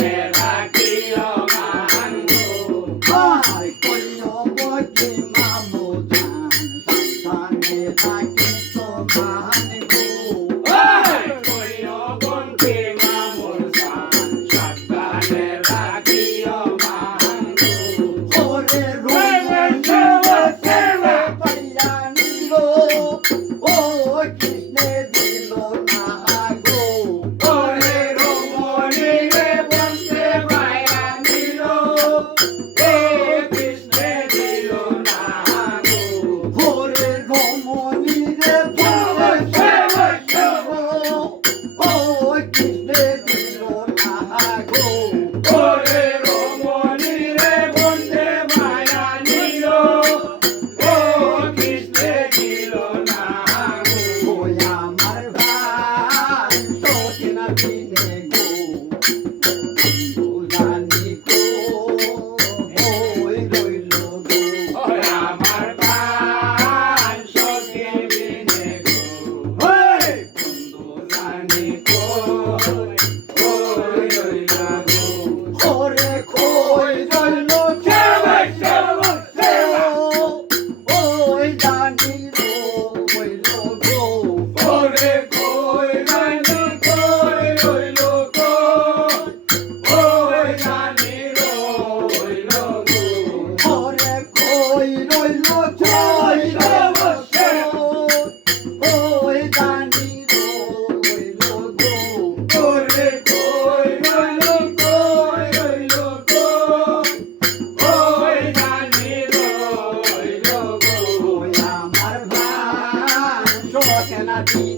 where I go. O vida.